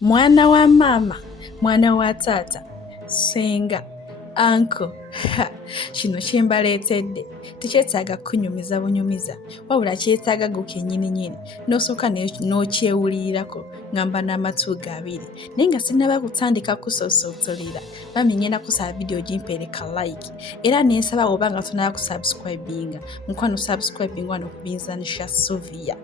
Mwana wa mama, mwana wa taata, senga, anko, kino kye mbaleetedde tekyetaaga kunyumiza bunyumiza wabula kyetaaga gwe kennyini n'osooka n'okyewulirirako ngamba n'amatu go abiri naye nga sinnaba kutandika kusosootolera bambi ngenda kusaba vidiyo gimpeereka like era nensaba oba nga tonaba kusubscribinga mukwano subscribing wano ku buyinza anishasuvia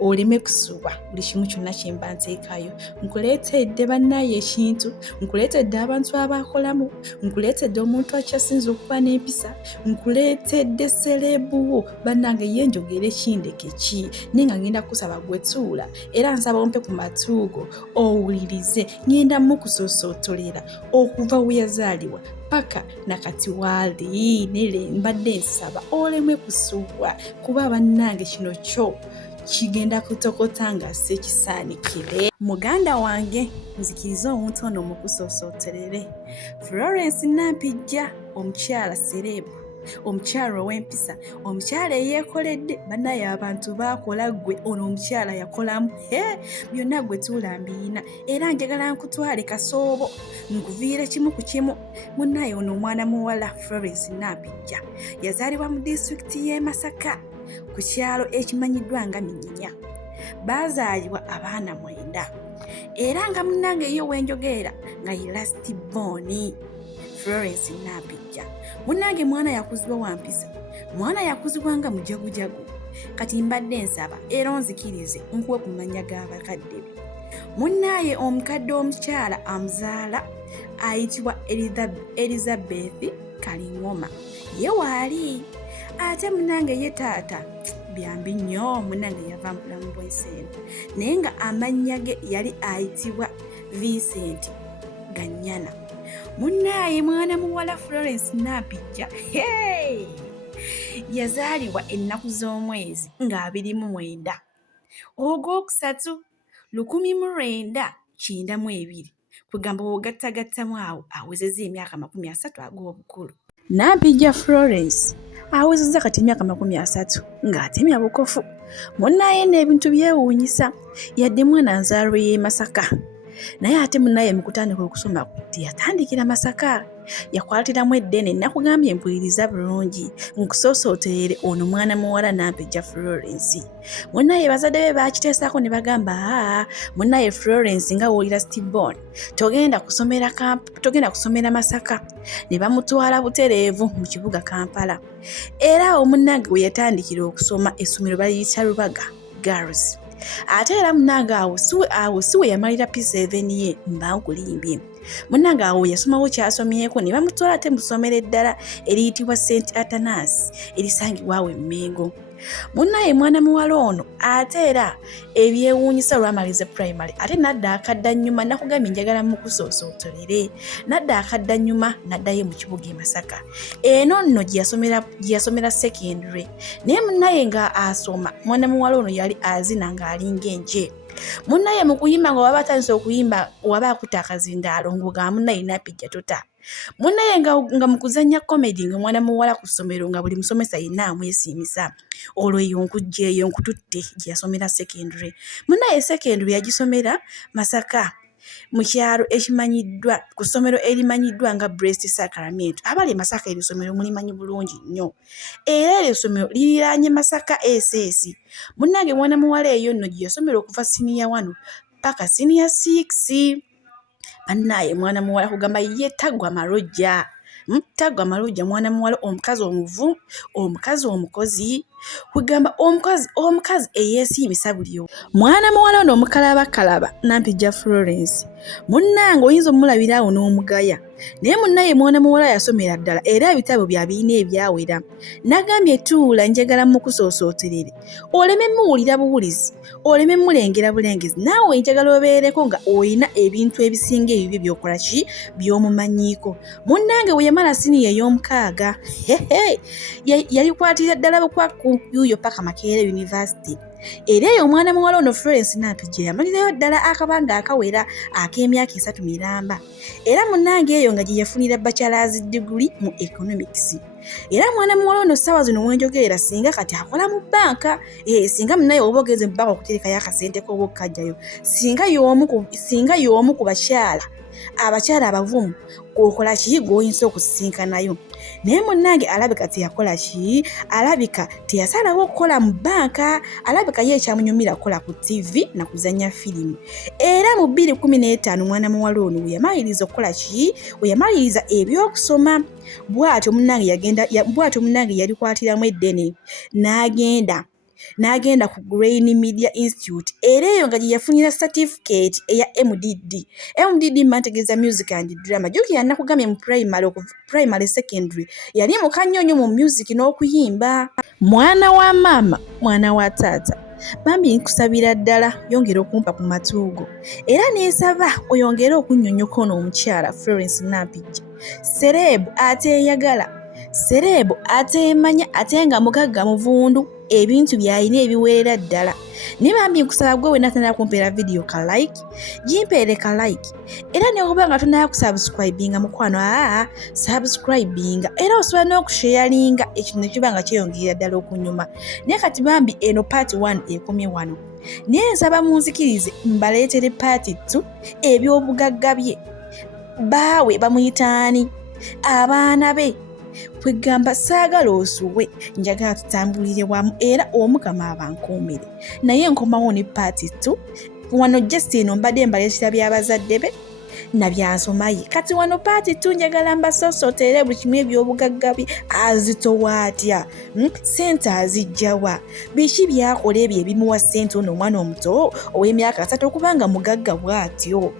oleme kusubwa buli kimu kyonna kye mba nteekayo nkuleetedde bannaayo ekintu nkuleetedde abantu abakolamu nkuleetedde omuntu akyasinza okuba n'empisa nkuleetedde serebuwo bannange ye njogera ekindeke ki naye nga ngenda kusaba gwe tuula era nsaba ompe ku matuugo owulirize ngenda mukusosootolera okuva we yazaalibwa paka nakati waali nere mbadde nsaba oleme kusubwa kuba bannange kino kyo kigenda kutokota nga sekisaanikire. Muganda wange nzikiriza omuntu ono mukusoosooterere Florence Nampijja omukyala serebu omukyala ow'empisa omukyala eyeekoledde bannaye abantu baakola gwe ono omukyala yakolamu byonna gwe tuulambiina era njagala nkutwale kasoobo nkuviire kimu ku kimu munnaye ono omwana muwala Florence Nampijja yazaalibwa mu disitulikiti y'e Masaka ku kyalo ekimanyiddwa nga Minyinya baazaalibwa abaana 9 era nga munnange ye wenjogeera nga ye last born Florence Nampijja munnange mwana yakuzibwa wampisa mwana yakuzibwa nga mujagujagu kati mbadde nsaba era onzikirize nkuwe ku mannya g'abakadde be munnaye omukadde omukyala amuzaala ayitibwa Elizabeth Kalingoma ye waali ate munnange ye taata byambi nnyo munnange yava mu bulamu bw'ensi naye nga amannya ge yali ayitibwa Vincent Ganyana munnaye mwana muwala Florence Nampijja yazaalibwa ennaku z'omwezi nga 29 Ogwokusatu 1992 kugamba ogattagattamu awo awezezza emyaka 30 ag'obukulu. Nampijja Florence awezezza kati emyaka 30 ng'atemya bukofu munnaye n'ebintu byewuunyisa yadde mwana nzaalwa y'e Masaka naye ate munnaye mu kutandika okusoma teyatandikira Masaka yakwatiramu eddene nakugambye mpuliriza bulungi nkusoosooterere ono mwana muwala Nampijja Florence munnaye bazadde be bakiteesako ne bagamba munnaye Florence nga woolira stibon togenda kusomera Masaka ne bamutwala butereevu mu kibuga Kampala era awo munnange we yatandikira okusoma essomero baliyita Lubaga Girls ate era munnange awo si we yamalira P7 ye mba nkulimbye munnange awo yasomawo kyasomyeko ne bamutwala ate mu ssomero eddala eriyitibwa St. Atanas erisangibwa awo e Mengo munnaye mwana muwala ono ate era ebyewuunyisa lwamaliza primary ate nadda akadda nnyuma nakugambye njagala mukusoosooterere nadda akadda nnyuma naddayo mu kibuga e Masaka eno nno gye yasomera secondary naye munnaye nga asoma mwana muwala ono yali azina ng'alinga enje munnaye mu kuyimba nga waba atandise okuyimba waba akuta akazindaalo ng'ogamba munnaye Nampijja tota munnaye nga mu kuzannya comedy nga mwana muwala ku ssomero nga buli musomesa yenna amwesimisa olwo eyo nkujja eyo nkututte gye yasomera secondary munnaye secondary yagisomera Masaka mu kyalo ekimanyiddwa ku ssomero erimanyiddwa nga Blessed Sacrament abali Masaka eryo ssomero mulimanyi bulungi nnyo era eryo ssomero liriraanye Masaka SS munnange mwana muwala eyo nno gye yasomera okuva senior 1 paka senior 6 bannaye mwana muwala kugamba ye Tagwa Marojja mwana muwala omukazi omuvu omukazi omukozi kugamba omukazi eyeesiimisa buli omu mwana muwala ono omukalabakalaba Nampijja Florence munnange oyinza omulabira awo n'omugaya naye munnaye mwana muwala yasomera ddala era ebitabo byabirina ebyawera nagambye tuula njagala mukusoosooterere oleme muwulira buwulizi oleme mulengera bulengezi naawe njagala obeereko nga oyina ebintu ebisinga ebibyo byokola ki by'omumanyiiko munnange we yamala siniya ey'omukaaga yalikwatira ddala bukwaku yuuyo paka Makerere University era eyo omwana muwala ono Florence Nampijja yamalirayo ddala akabanga akawera ak'emyaka 3 miramba era munnange eyo nga gye yafunira bachelor's degree mu economics Era mwana muwala ono ssaawa zino mwenjogerera singa kati akola mu bbanka, singa munnaye oba ogeze mu bbanka okuteekayo akasente k'oba okkajjayo, singa y'omu ku abakyala abavumu okola ki gw'oyinza okusisinkanayo. Naye munnange alabika teyakola ki? Alabika teyasalawo okukola mu bbanka, alabika ye ekyamunyumira kukola ku TV na kuzannya firimu. Era mu 2015 mwana muwala ono we yamaliriza okukola ki? We yamaliriza ebyokusoma. Bw'atyo munnange yalikwatiramu eddene n'agenda ku Grain Media Institute, era eyo nga gye yafunira certificate eya MDD. MDD mantegeeza music and drama. Jjukira nakugambye mu primary secondary yali mu kanyonyo mu music n'okuyimba. Mwana wa maama, mwana wa taata, bambi nkusabira ddala yongera okumpa ku matuugo, era neesaba oyongere okunnyonnyoka ono omukyala Florence Nampijja, serebu ate eyagala, serebu ate emanya, ate nga mugagga muvundu, ebintu byalina ebiweerera ddala. Naye bambi nkusaba gwe wenna tanaba kumpeera video ka like, gimpeere ka like, era ne bw'oba nga tonaba kusubscribinga mukwano, subscribinga, era osobola n'okusharinga ekintu ne kiba nga kyeyongerera ddala okunyuma. Naye kati bambi eno part 1 ekomye wano. Naye nsaba munzikirize mbaleetere part 2 eby'obugagga bye. Baawe bamuyitaani, abaana be, kwegamba saagala osuwe, njagala tutambulire wamu, era omukama abankuumire. Naye nkomawo ne part 2 wano just eno mbadde mbaleetera by'abazadde be na byansomaye. Kati wano part 2 njagala mbasoosotere buli kimu eby'obugagga bye. Azitowa atya? Ssente azijjawa? Biki byakola ebyo ebimuwa ssente ono omwana omuto ow'emyaka 3 okubanga mugagga bw'atyo?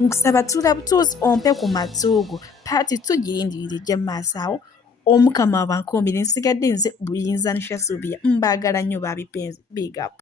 Nkusaba tula butuuzi ompe ku matuugo. Part 2 girindirire ejja mu maaso awo. Omukama abankuumire, nsigadde nze buyinza anishasuvia. Mbaagala nnyo baabipenzi. Big up.